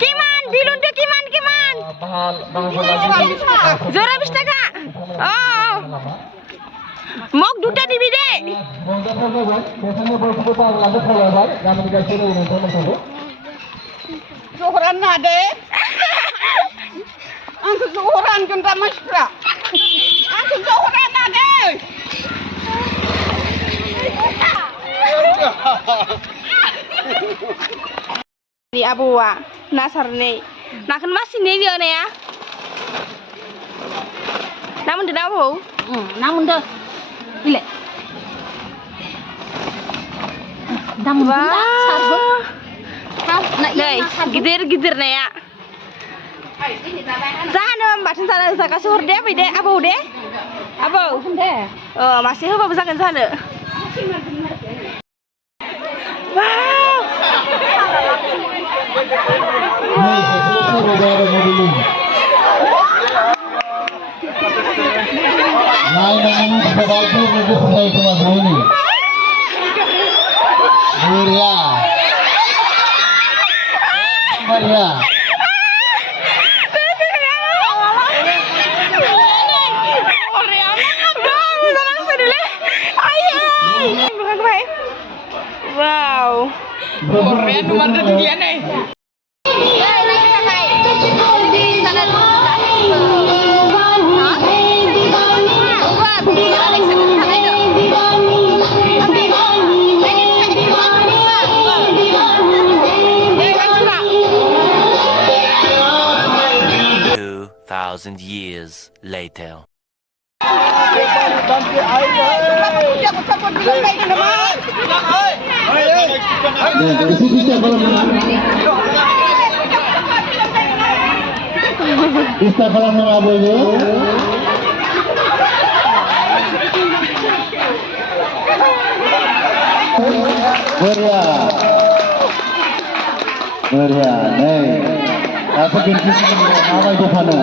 Kiman, bilun tuh kiman. Zora 20 টাকা। Oh. Mok duta dibi deh. Zohran nade. Angku zohran kunta masra. Angku zohran nade. Di abuwa nasarne. Nakan masih nih dia nih ya. Namun dah apa? Namun dah. Ile. Namun dah sarbo. Đây, gidir nih ya. Sana batin sana zaka suhur deh, bide abu deh. Abu. Oh, masih apa besakan sana? Wow. Wow. Korea nomor dia nih. Thousand years later. Kita kalau mengabai Beria, nih. Apa kunci nama itu mana?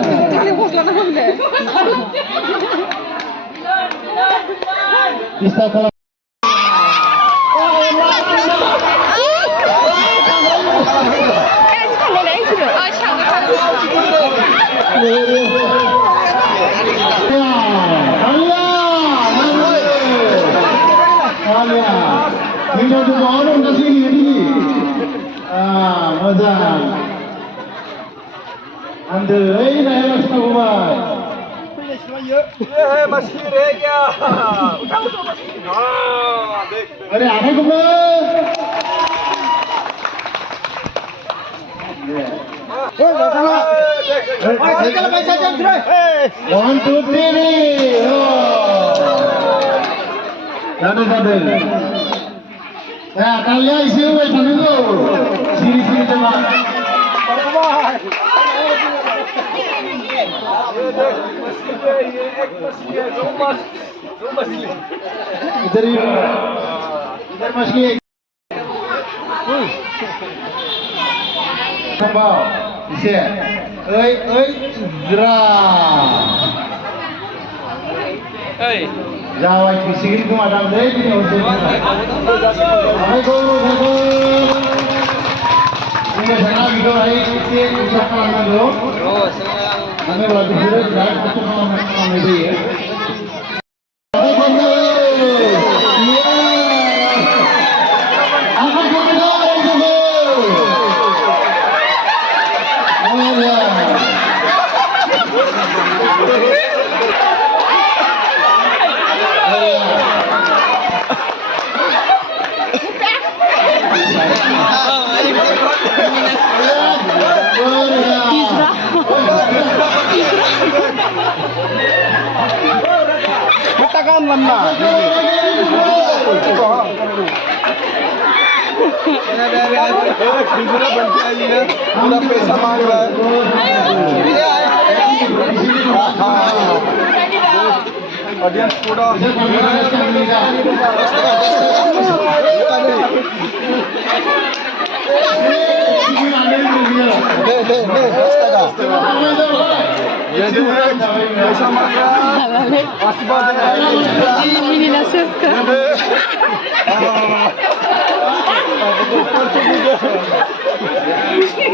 Kita kalau Tinggal dua orang di sini ini. Mazan. Anda, ini nak buat. ये मछली रह गया उठाओ तो मछली हाँ देख अरे आगे घूमो One, two, three. Dada. Kalian isi uang dulu. Sini coba. इधर मछली संभाव इसे जरा जावा किसी को मालूम नहीं कि उसे ini sana video hari kita usahakan dulu. Kami waktu dulu dah kita makan ini ya. Katakan mana? दूसरा बनके आई है पूरा पैसा मांग रहा है ऑडियंस पूरा ये जो है पैसा मांग रहा है आशीर्वाद Ini nasibka. Terima kasih.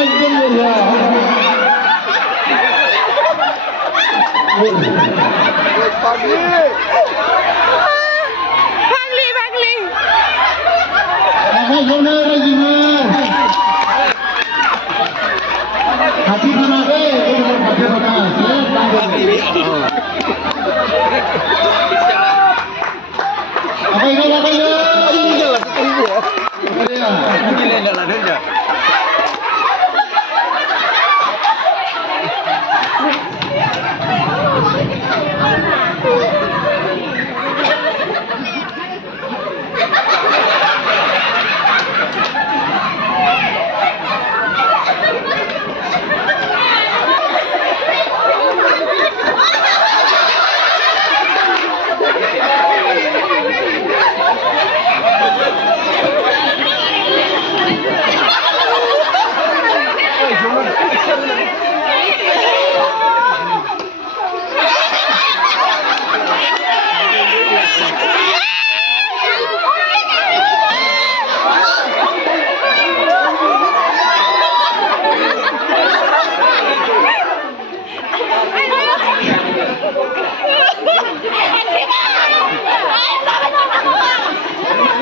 একদম বঢ়িয়া ভাগলি ভাগলি আকাশ বন্ধ রাজিমা হাতি বানাবে হাতি বানাবে আকাশ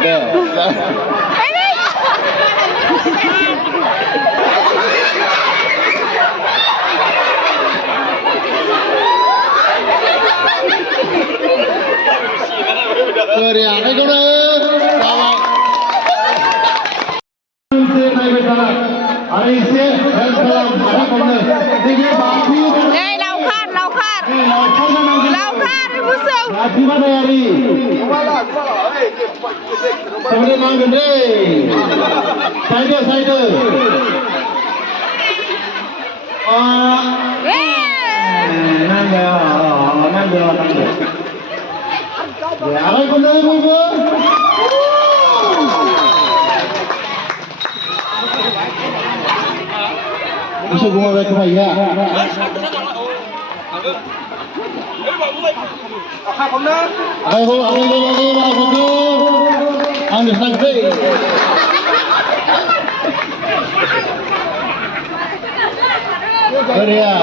গেল Dari apa itu dah? Hari ini help dalam mana kamu? Jadi bapi. Hey, laukar, laukar. Laukar, busuk. Bapi mana hari? Kemudian mang gede. Side. Nanda. Ya, apa itu dah ibu? Bisa gua balik ke ya. Ayo, anu santai. Korea.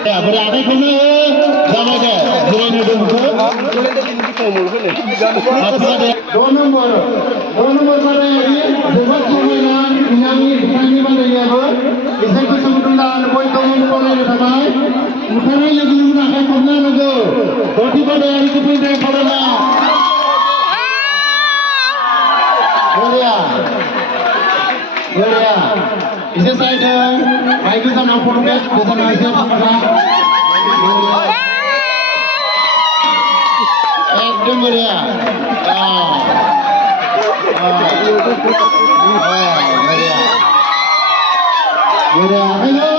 Ya, berada di mana? Sama aja. Jalan itu. Dua nomor mana ini? Debat sembilan yang ini mana ya bu? Isai tu sebutan boy kamu boleh ramai. Mungkin lagi guna kan pernah lagu. Bagi pada hari itu pindah pada Gloria. Isa side baik itu sama pun ke bukan aja sama. Ekdom Gloria. Gloria. Hello.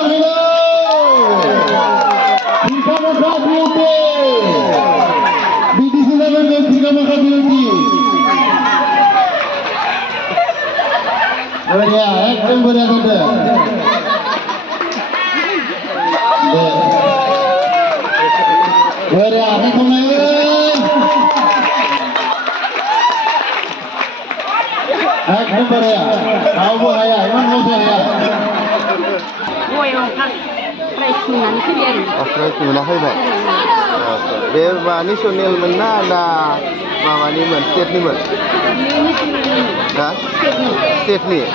Kita mau beauty. BTC level kita mau beauty. Gloria, ekdom Gloria tante. Gloria, ekdom lagi. Ekdom Gloria. Kau buaya, iman kau buaya. Woi, kan price nanti dia. Price mana hai? Be nasional mana na mama ni men state ni men. Dah? State ni.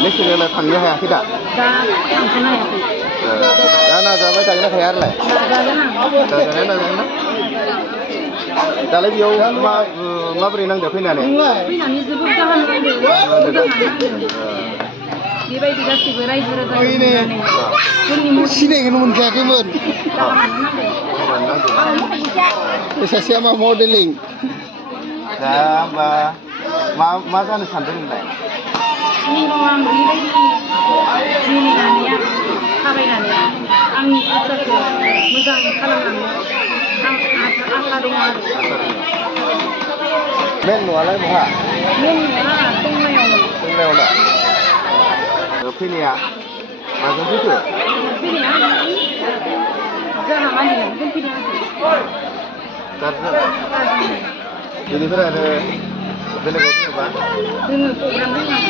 Nasional lah thangnya hai tidak? Dah, thangnya hai. Dah na jawab thangnya khayar lah. Dah na. Dalam biau ngabri nang dah fina ni. Fina ni sebab jangan ada. Dibayi gastigo raise Oh ini. Sini kan muncak kemun. Bisa siapa modeling? Dah, masa ni sandal ni. Ini orang dibayi sini kan ya, kapai kan ya. Ami asal muzang kalangan. Asal dengar. men nualah bapa. Nungnya tungmayaw. Tinggal nak. Sini ya. Macam itu. Sini ya. Jangan mandi ya. Sini ya. Karena jadi berada benar benar apa? Dengan program ini.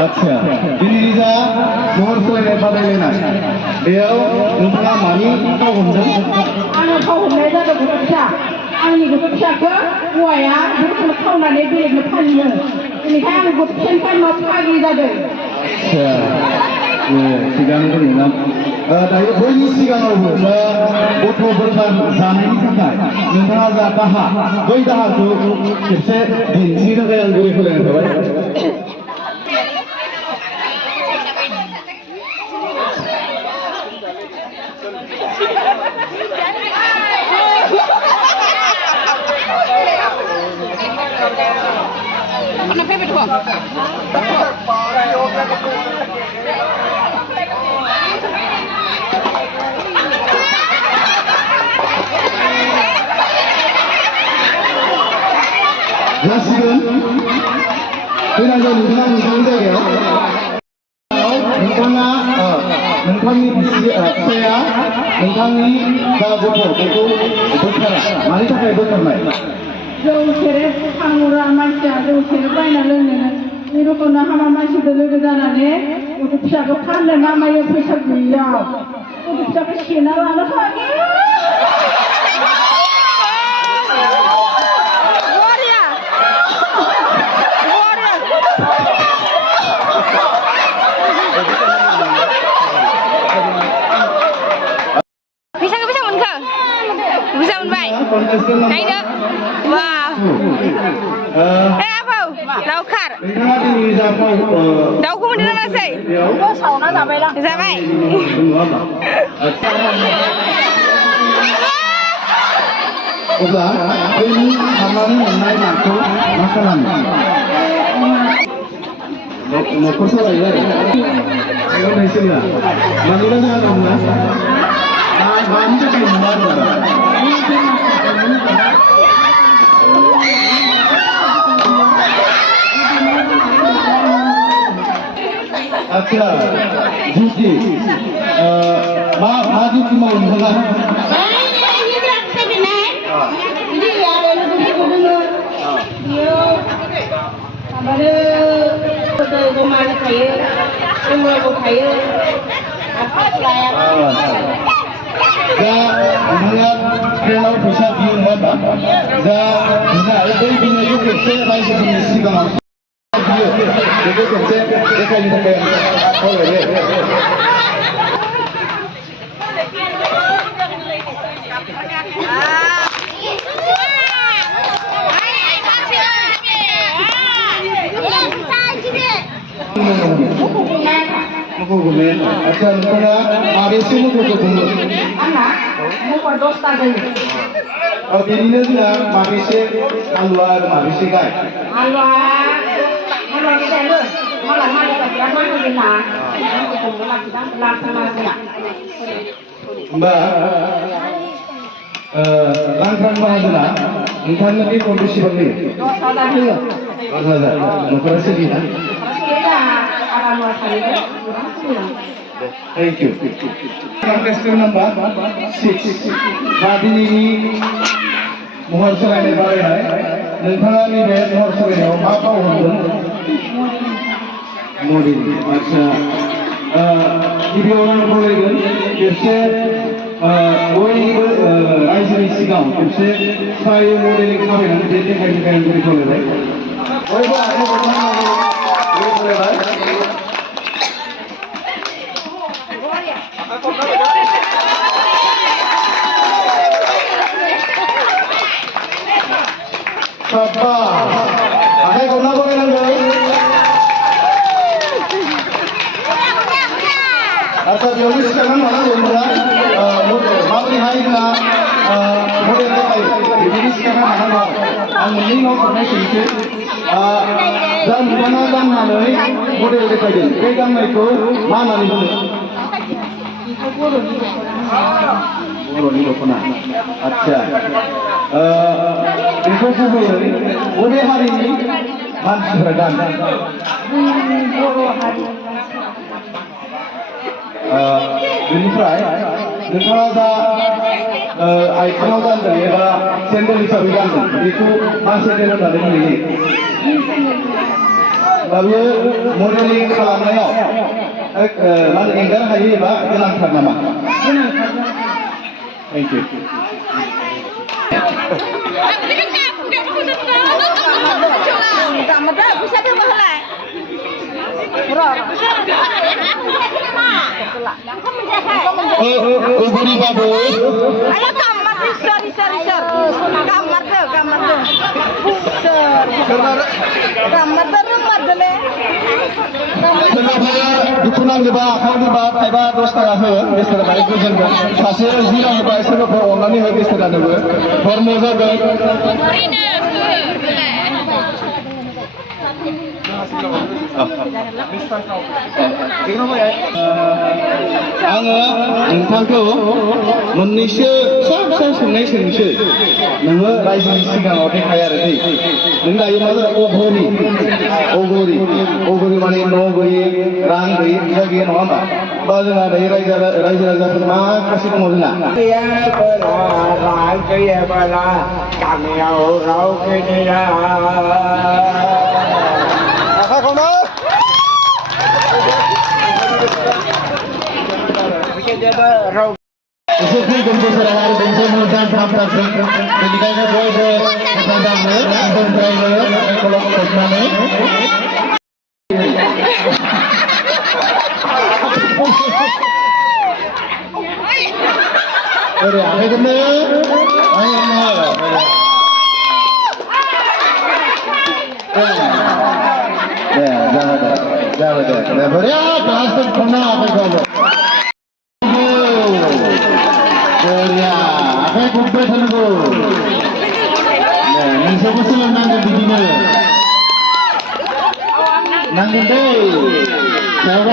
Acha, ini dia nomor soalnya pada lena. Dia numpang mani kau hundar. Anak kau hundar tu berusaha. Ani berusaha ke, buaya, berusaha kau nak lebih lepas ni. Ini kan berusaha kan macam lagi jadi. Acha, siang tu ni nam. Tapi ini siang tu, butuh berkan zaman ini kan. Numpang ada dah, doi dah tu, kita ini dah yang boleh boleh tu. Ya siapa? Kita jadi orang yang degil. Nengkangni saya, nengkangni dah betul itu betul. Mari kita betul mai. Jauh cerai pangurang macam jauh cerai banyak lagi. Ini kau nak hama macam dulu kerana ni, untuk siapa kan nama yang pesat dia, untuk siapa siapa lah lagi. Này được. Wow. Ê apa? Laukar. Đâu cũng đi ra đây. Có sầu nó ra vậy là. Ra vậy. Olah, ini amalan mengenai aku makanan. Mau kursus lagi lah. Ayo nasi lah. Mana dah nak mana? Bantu sih mana? Acha, Juji, Maju mau mana? Ini berapa benar? Ini ada lebih kurang. Dia, ada rumah kaya, rumah kaya, apa pelayan? Dah, mengat kalau bisa biung mana? Dah, dah, lebih bina juga saya lagi sebelum siang. Jadi kita dekat kita kan, oh ya. Aku gumen, ajar kita hari semua kita gumen. Anak, mau dosta deh. और दिल्ली से माबिसे अलवार माबिसे काय अलवार अलवार होमबा लांख्रां माहाजोना नोंथांनो बे फनखौ बेसेबां होयो? 10,000 होयो। 10,000 न'खरा सोलियोना? Thank you. Contestant number 6. दिनैनि महर सोलायनाय बादायनाय नोंथाङा नैबे महर सोलायनायाव मा फाव होगोन? मडेलिं। आच्छा गिबियावनो आं खावलायगोन खेबसे बयनिबो रायजोनि सिगाङाव खेबसे स्टाइल मडेलिं खालामनानै बे देखायनो थाखाय आं गुरै खावलायबाय। बयबो आखाइ हमथानानै गुरै खावलायबाय। साबास आखाइ हमना बरायनांगौ। आच्छा बेयावनो सिखारनानै लानांगौ नोंथाङा माबोरैहाय जोंहा मडेल देखायो बिदिनो सिखारना लानांगौ। आं मोननै उनाव हरनाय सोंसै दा नोंथाङा गाननानै मडेल देखायदों बे गाननायखौ मा होननानै बुङो? बर'नि दख'ना। आच्छा बेखौ गुबैयै बबे हारिनि मानसिफोरा गानो? बर' हारि। बेनिफ्राय नोंथाङा दा आथिङाव गानदों एबा सेन्देल हिसाबै गानदों बेखौ मा सेन्देल होननानै बुंनाय जायो? दा बेयो मडेलिं खालामनायाव माने एंगार हायै एबा गोनांथार नामा? Thank you. Babu. Ayo kamar sir. Kamar tuh. Kamar rumah dulu. Kenapa dukungan kita akan dibahas tiba 10 taga ho, besar baik kujen kan. Kasih zira kita esok ko online ho besar ada ho. Formosa kan. आङो नोंथांखौ मोननैसो फिसा सोंनाय सोंसै नोङो रायजोनि सिगाङाव देखाय आरो दै नों दायो मा जादों अगरि माने न' गैयै रां गैयै फैसा गैया नङा होमबा बा जोंहा दायो रायजो राजाफोर मा खासि दङ जोंहा गामियाव राव गैया आखाइखौनो एसे फैगोन बोसोराव आरो मोनसे मोजां खालामथारगोन बेनिखायनो बयबो हेफाजाब हो जोंनिफ्रायबो कलम खालामनानै ओरै आखाइखौनो जाबाय दे बोरै क्लासजों खना आखाइखौ आखाइ खबबाय थानांगौ नोंसोरबो सोलोंनांगोन बिदिनो नांगोन दै सायाव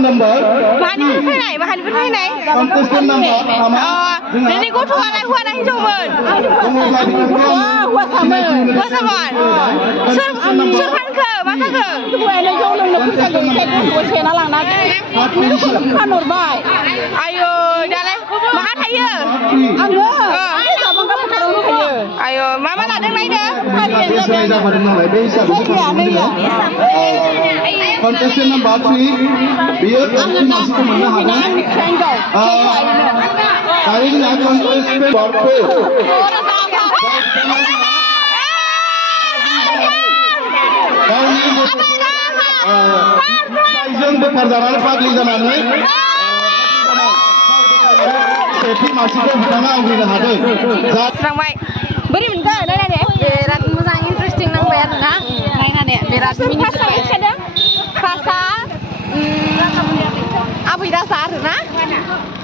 number Mahanipun fैनाय contestant number ini gथ'आलाय हौवा ना हिनजावमोन हौवासामोन सोर फानखो मा जाखो हौवायानो जौ लोंनो फैसा गैयिखाय सेना लांना फानहरबाय आयौ दालाय माहा थायो आङो आयौ मा लादों नायदो contestant number 3 बियो मानसिखौ मोननो हागोन थारैनो contestant number 4 गावनि बाइकजों बोखारजानानै फाग्लि जानानै सेथि मासिखौ बिथाङा आवग्रिनो हादों स्रांबाय बोरै मोनखो नायनानै बिराद मोजां इन्टारेस्टिं नांबाय आरोना नायनानै बिराद मिनिजोब्बाय फार्स्टआ आबै दाजा आरोना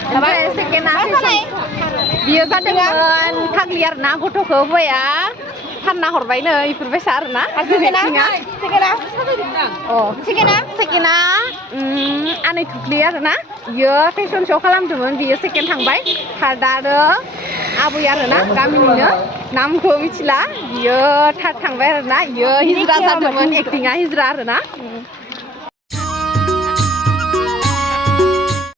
ओमफ्राय सेकेन्डआ बियो जादोंमोन फाग्लि आरोना गथ'खौ हौवाया फानना हरबायनो इफोरबायसा आरोना सेकेन्डआ आनै थुख्लि आरोना बियो फेसन श' खालामदोंमोन बियो सेकेन्ड थांबाय थार्डआ आरो आबै आरोना गामिनिनो नामखौ मिथिला बियो थार्ड थांबाय आरोना बियो हिजरा जादोंमोन एक्टिंआ हिजरा आरोना